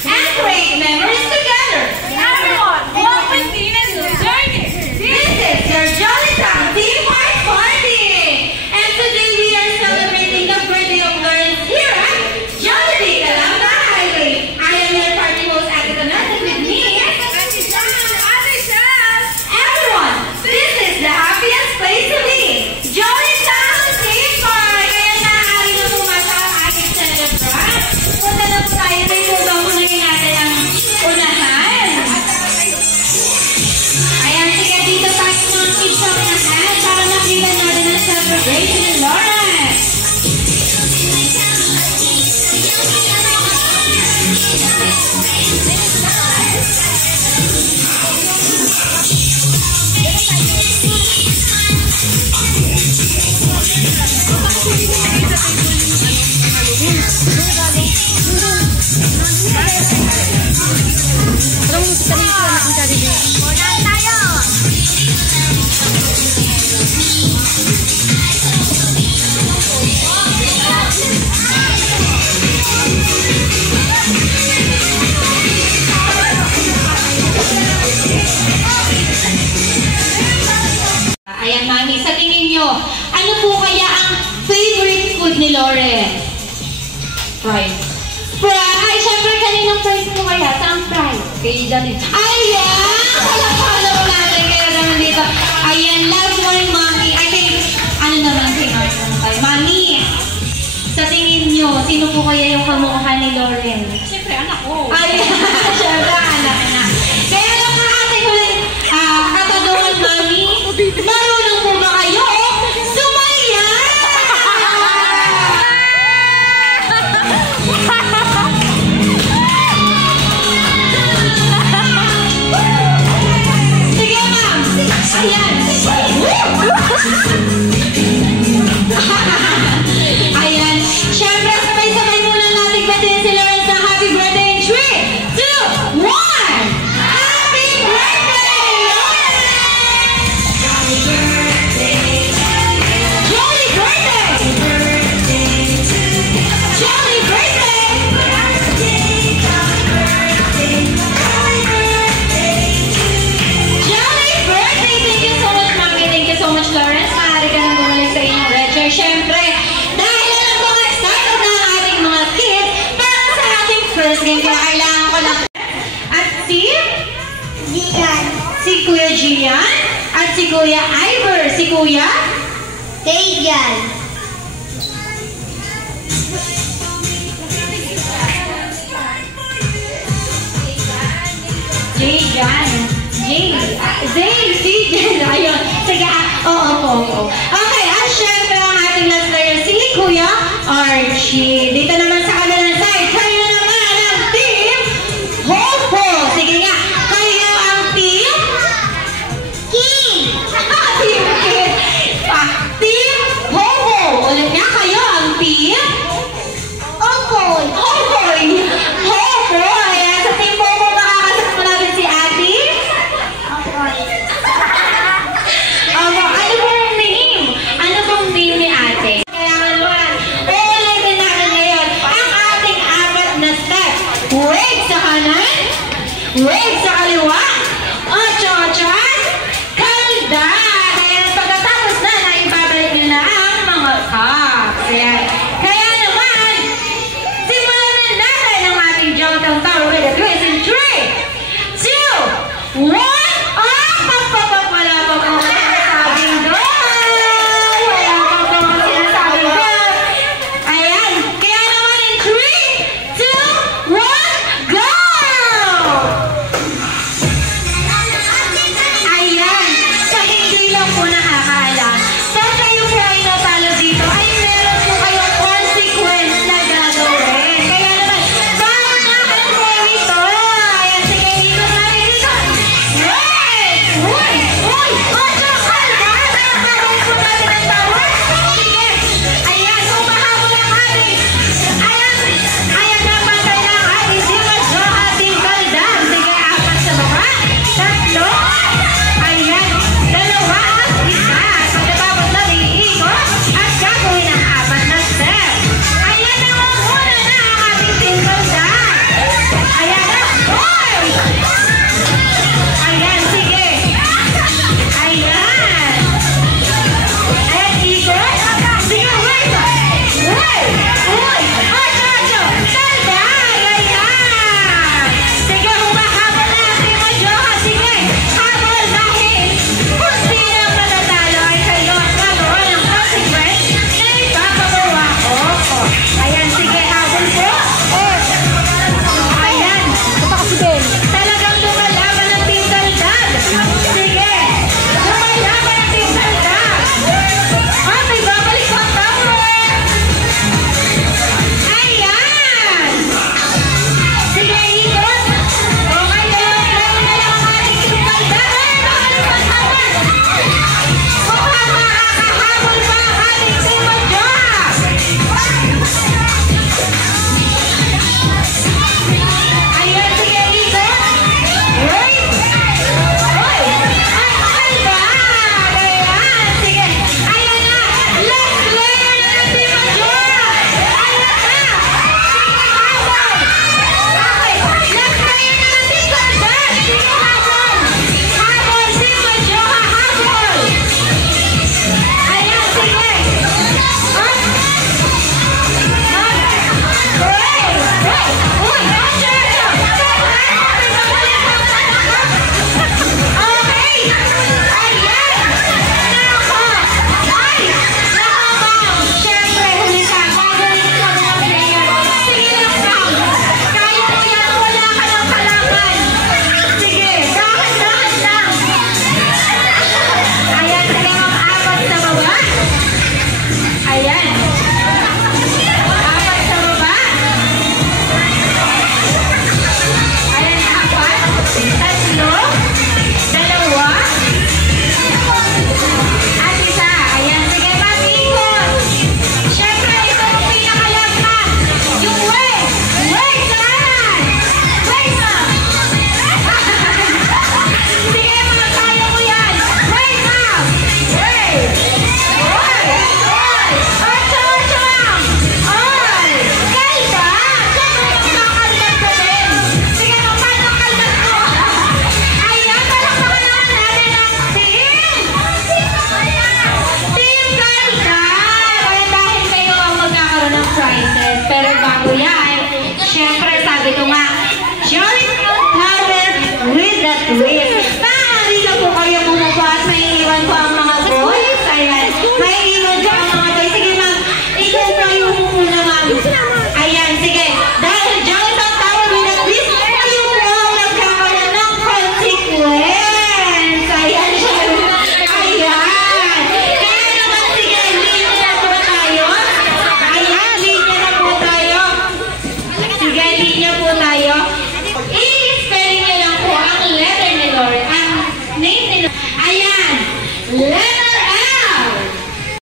And create memories together. Everyone, welcome to Tina's journey. This is your Jolly Town Theme Park Party. And today we are celebrating the birthday of Lawrence here at Jollibee Calamba Highway. I am your party host, Ate Tanat, with me Ate Shaz. Everyone, this is the happiest place to be. Jolly Town Theme Park. Kaya maaari na pumasa ang ating celebrant. Punta na po tayo sa ilugaw mo na yung natin ang unahan. Ayan, sige dito tayo mga kids sa unahan para makita natin ang celebration ni Lawrence. Ayan, Mami, sa tingin nyo, ano po kaya ang favorite food ni Lawrence? Fries. Ay, syempre, kaninang fries mo kaya? Saan fries? Kay Janet. Ayan! Follow natin kaya naman dito. Ayan, last one, Mami. I think, ano naman, Mami, sa tingin nyo, sino po kaya yung kamukha ni Lawrence? Syempre, anak ko. Ayan, syempre, anak na. Kaya lang nga ating ulit, katanungan, Mami, marunong po ba kayo? Sumaya! Sige, ma'am. Ayan. Ayan. Siyempre, sabay-sabay muna natin batiin si Lawrence ng happy birthday in 3, 2, 1! Happy birthday, Lawrence! Jolly birthday! Jolly birthday! Jolly birthday! Jolly birthday! Thank you so much, Mami. Thank you so much, Lawrence. Maaari ka nang bumalik sa inyong red chair. Siyempre, dahil alam ko excited na ang ating mga kids para sa ating first game. Kaya kailangan ko lang. At si Gian. Si Kuya Gian. At si Kuya Ivor. Si Kuya Tejan. Tejan. Ayun. Sige, oo. Okay, at syempre ang ating last player si Kuya Archie. Dito naman sa kanilang side, kayo na naman ang team Hopo. Sige nga, kayo ang team King. Team King. Team Hopo. Ulit nga, kayo ang team Opoy. Hopo. Ayan, sa team Hopo makakasama natin si Ate ano bang name? Ano bang name ni Ate? Kailangan mo Wave sa kaliwa. 8-8 at kalidad. Ayan, pagkatapos na, naibabalik nyo na ang mga cups. Ayan.